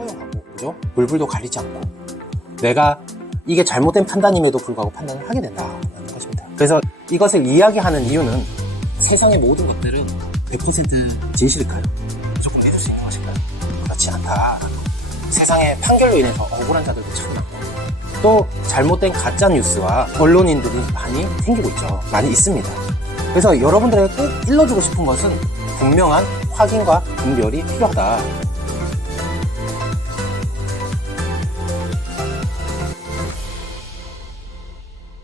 허용하고, 그죠? 불불도 가리지 않고, 내가 이게 잘못된 판단임에도 불구하고 판단을 하게 된다는 것입니다. 그래서 이것을 이야기하는 이유는 세상의 모든 것들은 100% 진실일까요? 무조건 믿을 수 있는 것일까요? 그렇지 않다라는 거. 세상의 판결로 인해서 억울한 자들도 참 많고, 또 잘못된 가짜 뉴스와 언론인들이 많이 생기고 있죠. 많이 있습니다. 그래서 여러분들에게 꼭 일러주고 싶은 것은 분명한 확인과 분별이 필요하다.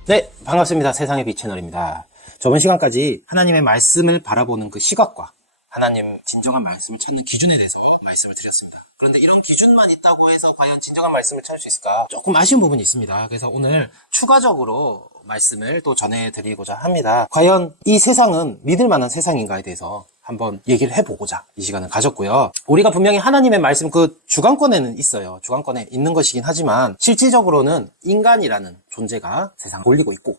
네, 반갑습니다. 세상의 빛 채널입니다. 저번 시간까지 하나님의 말씀을 바라보는 그 시각과 하나님 진정한 말씀을 찾는 기준에 대해서 말씀을 드렸습니다. 그런데 이런 기준만 있다고 해서 과연 진정한 말씀을 찾을 수 있을까? 조금 아쉬운 부분이 있습니다. 그래서 오늘 추가적으로 말씀을 또 전해드리고자 합니다. 과연 이 세상은 믿을 만한 세상인가에 대해서 한번 얘기를 해보고자 이 시간을 가졌고요. 우리가 분명히 하나님의 말씀 그 주관권에는 있어요. 주관권에 있는 것이긴 하지만 실질적으로는 인간이라는 존재가 세상을 돌리고 있고,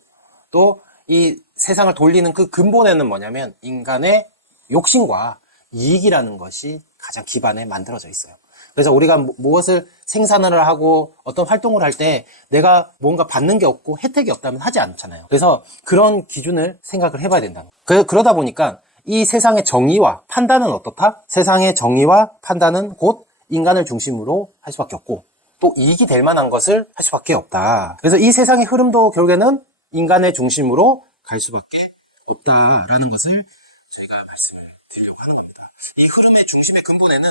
또 이 세상을 돌리는 그 근본에는 뭐냐면 인간의 욕심과 이익이라는 것이 가장 기반에 만들어져 있어요. 그래서 우리가 무엇을 생산을 하고 어떤 활동을 할 때 내가 뭔가 받는 게 없고 혜택이 없다면 하지 않잖아요. 그래서 그런 기준을 생각을 해봐야 된다는 거예요. 그러다 보니까 이 세상의 정의와 판단은 어떻다? 세상의 정의와 판단은 곧 인간을 중심으로 할 수밖에 없고, 또 이익이 될 만한 것을 할 수밖에 없다. 그래서 이 세상의 흐름도 결국에는 인간의 중심으로 갈 수밖에 없다라는 것을 저희가 말씀을 드리려고 하는 겁니다. 이 흐름의 중심의 근본에는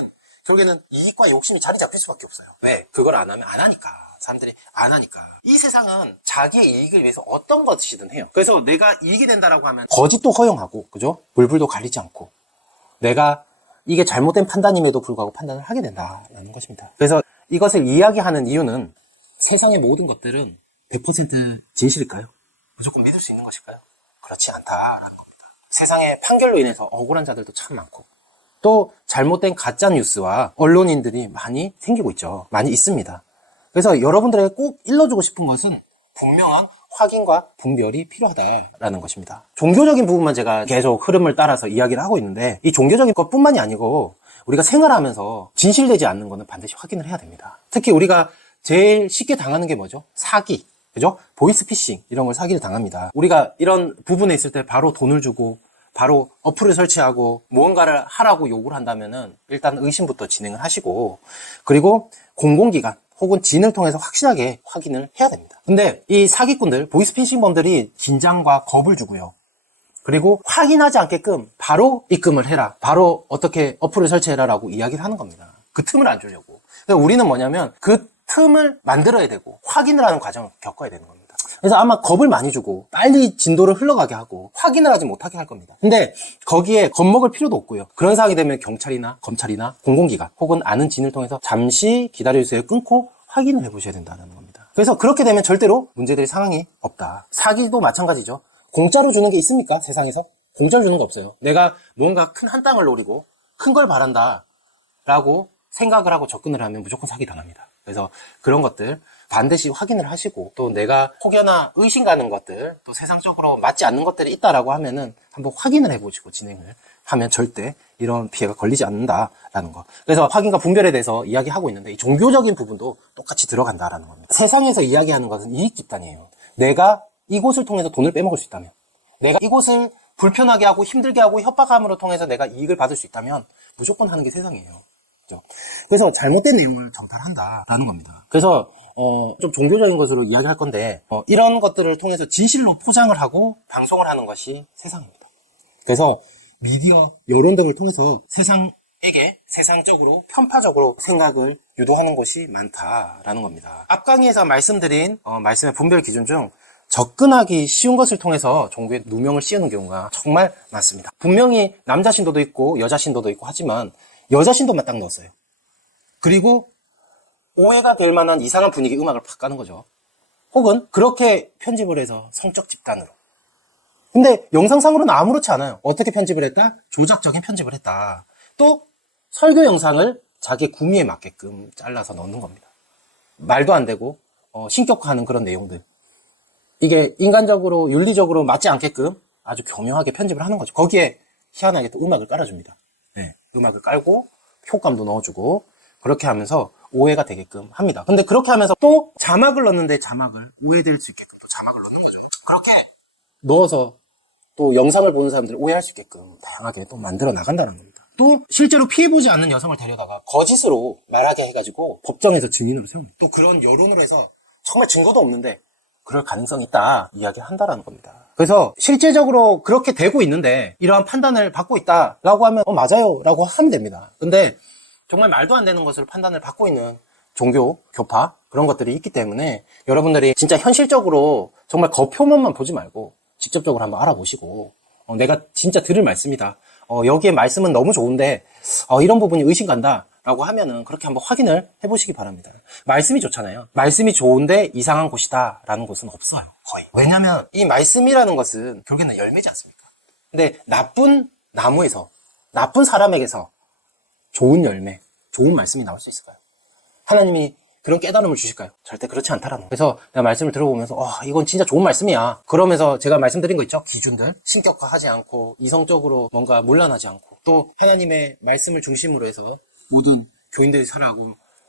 결국에는 이익과 욕심이 자리 잡힐 수밖에 없어요. 왜? 그걸 안 하면 안 하니까. 사람들이 안 하니까. 이 세상은 자기의 이익을 위해서 어떤 것이든 해요. 그래서 내가 이익이 된다라고 하면 거짓도 허용하고, 그죠? 불불도 가리지 않고, 내가 이게 잘못된 판단임에도 불구하고 판단을 하게 된다라는 것입니다. 그래서 이것을 이야기하는 이유는 세상의 모든 것들은 100% 진실일까요? 무조건 믿을 수 있는 것일까요? 그렇지 않다라는 겁니다. 세상의 판결로 인해서 억울한 자들도 참 많고, 또 잘못된 가짜 뉴스와 언론인들이 많이 생기고 있죠. 많이 있습니다. 그래서 여러분들에게 꼭 일러주고 싶은 것은 분명한 확인과 분별이 필요하다라는 것입니다. 종교적인 부분만 제가 계속 흐름을 따라서 이야기를 하고 있는데, 이 종교적인 것뿐만이 아니고 우리가 생활하면서 진실되지 않는 것은 반드시 확인을 해야 됩니다. 특히 우리가 제일 쉽게 당하는 게 뭐죠? 사기, 그죠? 보이스피싱, 이런 걸 사기를 당합니다. 우리가 이런 부분에 있을 때 바로 돈을 주고 바로 어플을 설치하고 무언가를 하라고 요구를 한다면은 일단 의심부터 진행을 하시고, 그리고 공공기관 혹은 진을 통해서 확실하게 확인을 해야 됩니다. 근데 이 사기꾼들, 보이스피싱범들이 긴장과 겁을 주고요. 그리고 확인하지 않게끔 바로 입금을 해라, 바로 어떻게 어플을 설치해라 라고 이야기를 하는 겁니다. 그 틈을 안 주려고. 그래서 우리는 뭐냐면 그 틈을 만들어야 되고 확인을 하는 과정을 겪어야 되는 겁니다. 그래서 아마 겁을 많이 주고 빨리 진도를 흘러가게 하고 확인을 하지 못하게 할 겁니다. 근데 거기에 겁먹을 필요도 없고요. 그런 상황이 되면 경찰이나 검찰이나 공공기관 혹은 아는 진을 통해서 잠시 기다려주세요 끊고 확인을 해보셔야 된다는 겁니다. 그래서 그렇게 되면 절대로 문제될 상황이 없다. 사기도 마찬가지죠. 공짜로 주는 게 있습니까? 세상에서? 공짜로 주는 거 없어요. 내가 뭔가 큰 한 땅을 노리고 큰 걸 바란다 라고 생각을 하고 접근을 하면 무조건 사기 당합니다. 그래서 그런 것들 반드시 확인을 하시고, 또 내가 혹여나 의심 가는 것들, 또 세상적으로 맞지 않는 것들이 있다라고 하면은 한번 확인을 해보시고 진행을 하면 절대 이런 피해가 걸리지 않는다라는 거. 그래서 확인과 분별에 대해서 이야기하고 있는데, 이 종교적인 부분도 똑같이 들어간다라는 겁니다. 세상에서 이야기하는 것은 이익 집단이에요. 내가 이곳을 통해서 돈을 빼먹을 수 있다면, 내가 이곳을 불편하게 하고 힘들게 하고 협박함으로 통해서 내가 이익을 받을 수 있다면 무조건 하는 게 세상이에요. 그래서 잘못된 내용을 정탈한다라는 겁니다. 그래서 좀 종교적인 것으로 이야기할 건데, 이런 것들을 통해서 진실로 포장을 하고 방송을 하는 것이 세상입니다. 그래서 미디어, 여론 등을 통해서 세상에게 세상적으로 편파적으로 생각을 유도하는 것이 많다라는 겁니다. 앞 강의에서 말씀드린 말씀의 분별 기준 중 접근하기 쉬운 것을 통해서 종교에 누명을 씌우는 경우가 정말 많습니다. 분명히 남자 신도도 있고 여자 신도도 있고 하지만 여자 신도만 딱 넣었어요. 그리고 오해가 될 만한 이상한 분위기 음악을 팍 까는 거죠. 혹은 그렇게 편집을 해서 성적 집단으로. 근데 영상상으로는 아무렇지 않아요. 어떻게 편집을 했다? 조작적인 편집을 했다. 또 설교 영상을 자기 구미에 맞게끔 잘라서 넣는 겁니다. 말도 안 되고 신격화하는 그런 내용들. 이게 인간적으로 윤리적으로 맞지 않게끔 아주 교묘하게 편집을 하는 거죠. 거기에 희한하게 또 음악을 깔아줍니다. 네, 음악을 깔고 효과음도 넣어주고 그렇게 하면서 오해가 되게끔 합니다. 근데 그렇게 하면서 또 자막을 넣는데 자막을 오해될 수 있게끔 또 자막을 넣는 거죠. 그렇게 넣어서 또 영상을 보는 사람들이 오해할 수 있게끔 다양하게 또 만들어 나간다는 겁니다. 또 실제로 피해보지 않는 여성을 데려다가 거짓으로 말하게 해가지고 법정에서 증인으로 세웁니다. 또 그런 여론으로 해서 정말 증거도 없는데 그럴 가능성이 있다 이야기한다라는 겁니다. 그래서 실제적으로 그렇게 되고 있는데 이러한 판단을 받고 있다라고 하면 맞아요 라고 하면 됩니다. 근데 정말 말도 안 되는 것을 판단을 받고 있는 종교, 교파 그런 것들이 있기 때문에 여러분들이 진짜 현실적으로 정말 겉표면만 보지 말고 직접적으로 한번 알아보시고 내가 진짜 들을 말씀이다. 여기에 말씀은 너무 좋은데 이런 부분이 의심 간다 라고 하면은 그렇게 한번 확인을 해보시기 바랍니다. 말씀이 좋잖아요. 말씀이 좋은데 이상한 곳이다 라는 곳은 없어요. 거의. 왜냐면 이 말씀이라는 것은 결국에는 열매지 않습니까? 근데 나쁜 나무에서 나쁜 사람에게서 좋은 열매, 좋은 말씀이 나올 수 있을까요? 하나님이 그런 깨달음을 주실까요? 절대 그렇지 않다라는 거예요. 그래서 내가 말씀을 들어보면서 이건 진짜 좋은 말씀이야. 그러면서 제가 말씀드린 거 있죠? 기준들. 신격화하지 않고 이성적으로 뭔가 문란하지 않고 또 하나님의 말씀을 중심으로 해서 모든 교인들이 살아가고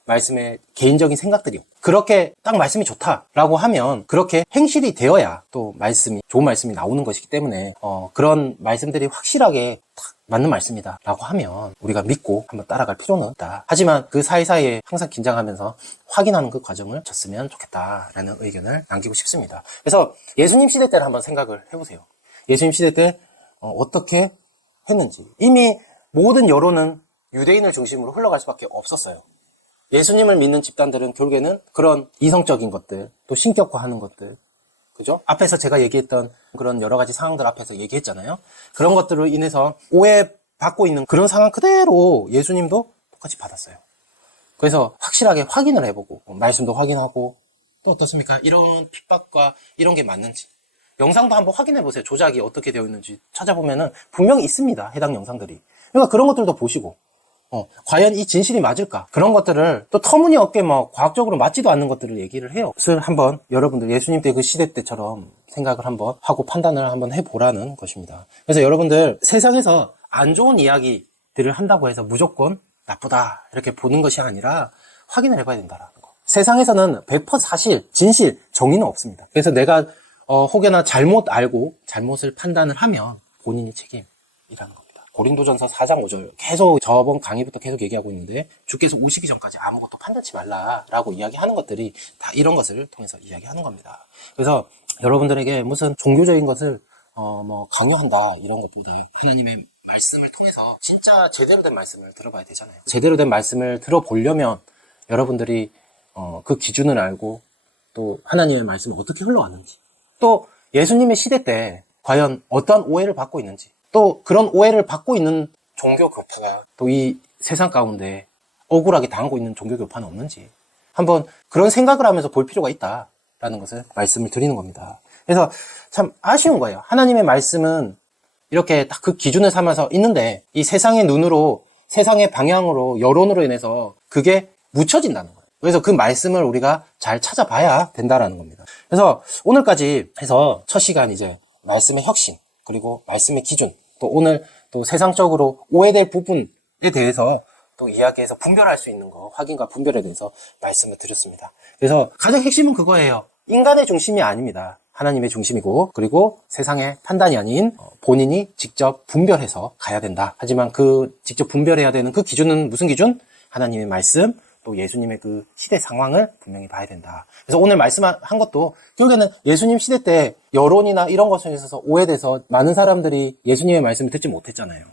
말씀의 개인적인 생각들이 그렇게 딱 말씀이 좋다라고 하면 그렇게 행실이 되어야 또 말씀이 좋은 말씀이 나오는 것이기 때문에 그런 말씀들이 확실하게 딱 맞는 말씀이다 라고 하면 우리가 믿고 한번 따라갈 필요는 없다. 하지만 그 사이사이에 항상 긴장하면서 확인하는 그 과정을 줬으면 좋겠다라는 의견을 남기고 싶습니다. 그래서 예수님 시대 때를 한번 생각을 해보세요. 예수님 시대 때 어떻게 했는지. 이미 모든 여론은 유대인을 중심으로 흘러갈 수밖에 없었어요. 예수님을 믿는 집단들은 결국에는 그런 이성적인 것들, 또 신격화하는 것들, 그죠? 앞에서 제가 얘기했던 그런 여러 가지 상황들 앞에서 얘기했잖아요. 그런 것들로 인해서 오해받고 있는 그런 상황 그대로 예수님도 똑같이 받았어요. 그래서 확실하게 확인을 해보고, 말씀도 확인하고, 또 어떻습니까? 이런 핍박과 이런 게 맞는지. 영상도 한번 확인해보세요. 조작이 어떻게 되어 있는지 찾아보면은 분명히 있습니다. 해당 영상들이. 그러니까 그런 것들도 보시고, 과연 이 진실이 맞을까? 그런 것들을 또 터무니없게 과학적으로 맞지도 않는 것들을 얘기를 해요. 그래서 한번 여러분들 예수님 때 그 시대 때처럼 생각을 한번 하고 판단을 한번 해보라는 것입니다. 그래서 여러분들 세상에서 안 좋은 이야기들을 한다고 해서 무조건 나쁘다 이렇게 보는 것이 아니라 확인을 해봐야 된다라는 거. 세상에서는 100% 사실, 진실, 정의는 없습니다. 그래서 내가 혹여나 잘못 알고 잘못을 판단을 하면 본인이 책임이라는 겁니다. 고린도전서 4장 5절 계속 저번 강의부터 계속 얘기하고 있는데 주께서 오시기 전까지 아무것도 판단치 말라라고 이야기하는 것들이 다 이런 것을 통해서 이야기하는 겁니다. 그래서 여러분들에게 무슨 종교적인 것을 강요한다 이런 것보다 하나님의 말씀을 통해서 진짜 제대로 된 말씀을 들어봐야 되잖아요. 제대로 된 말씀을 들어보려면 여러분들이 그 기준을 알고 또 하나님의 말씀이 어떻게 흘러왔는지 또 예수님의 시대 때 과연 어떠한 오해를 받고 있는지 또 그런 오해를 받고 있는 종교 교파가 또 이 세상 가운데 억울하게 당하고 있는 종교 교파는 없는지 한번 그런 생각을 하면서 볼 필요가 있다라는 것을 말씀을 드리는 겁니다. 그래서 참 아쉬운 거예요. 하나님의 말씀은 이렇게 딱 그 기준을 삼아서 있는데 이 세상의 눈으로 세상의 방향으로 여론으로 인해서 그게 묻혀진다는 거예요. 그래서 그 말씀을 우리가 잘 찾아봐야 된다라는 겁니다. 그래서 오늘까지 해서 첫 시간 이제 말씀의 혁신 그리고 말씀의 기준, 또 오늘 또 세상적으로 오해될 부분에 대해서 또 이야기해서 분별할 수 있는 거, 확인과 분별에 대해서 말씀을 드렸습니다. 그래서 가장 핵심은 그거예요. 인간의 중심이 아닙니다. 하나님의 중심이고, 그리고 세상의 판단이 아닌 본인이 직접 분별해서 가야 된다. 하지만 그 직접 분별해야 되는 그 기준은 무슨 기준? 하나님의 말씀, 또 예수님의 그 시대 상황을 분명히 봐야 된다. 그래서 오늘 말씀한 것도 결국에는 예수님 시대 때 여론이나 이런 것에 있어서 오해돼서 많은 사람들이 예수님의 말씀을 듣지 못했잖아요.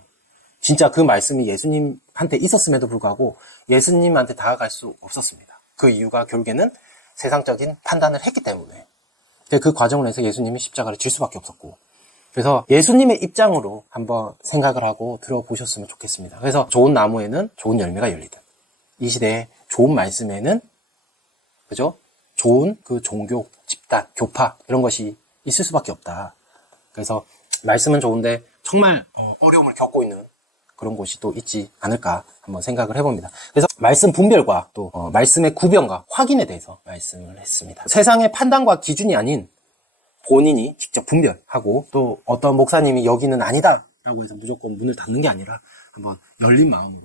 진짜 그 말씀이 예수님한테 있었음에도 불구하고 예수님한테 다가갈 수 없었습니다. 그 이유가 결국에는 세상적인 판단을 했기 때문에 그 과정을 해서 예수님이 십자가를 질 수밖에 없었고 그래서 예수님의 입장으로 한번 생각을 하고 들어보셨으면 좋겠습니다. 그래서 좋은 나무에는 좋은 열매가 열리듯 이 시대에 좋은 말씀에는 그죠? 좋은 그 종교, 집단, 교파 이런 것이 있을 수밖에 없다. 그래서 말씀은 좋은데 정말 어려움을 겪고 있는 그런 곳이 또 있지 않을까 한번 생각을 해봅니다. 그래서 말씀 분별과 또 말씀의 구별과 확인에 대해서 말씀을 했습니다. 세상의 판단과 기준이 아닌 본인이 직접 분별하고 또 어떤 목사님이 여기는 아니다 라고 해서 무조건 문을 닫는 게 아니라 한번 열린 마음으로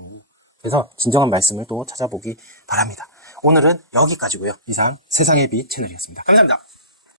그래서 진정한 말씀을 또 찾아보기 바랍니다. 오늘은 여기까지고요. 이상 세상의 빛 채널이었습니다. 감사합니다.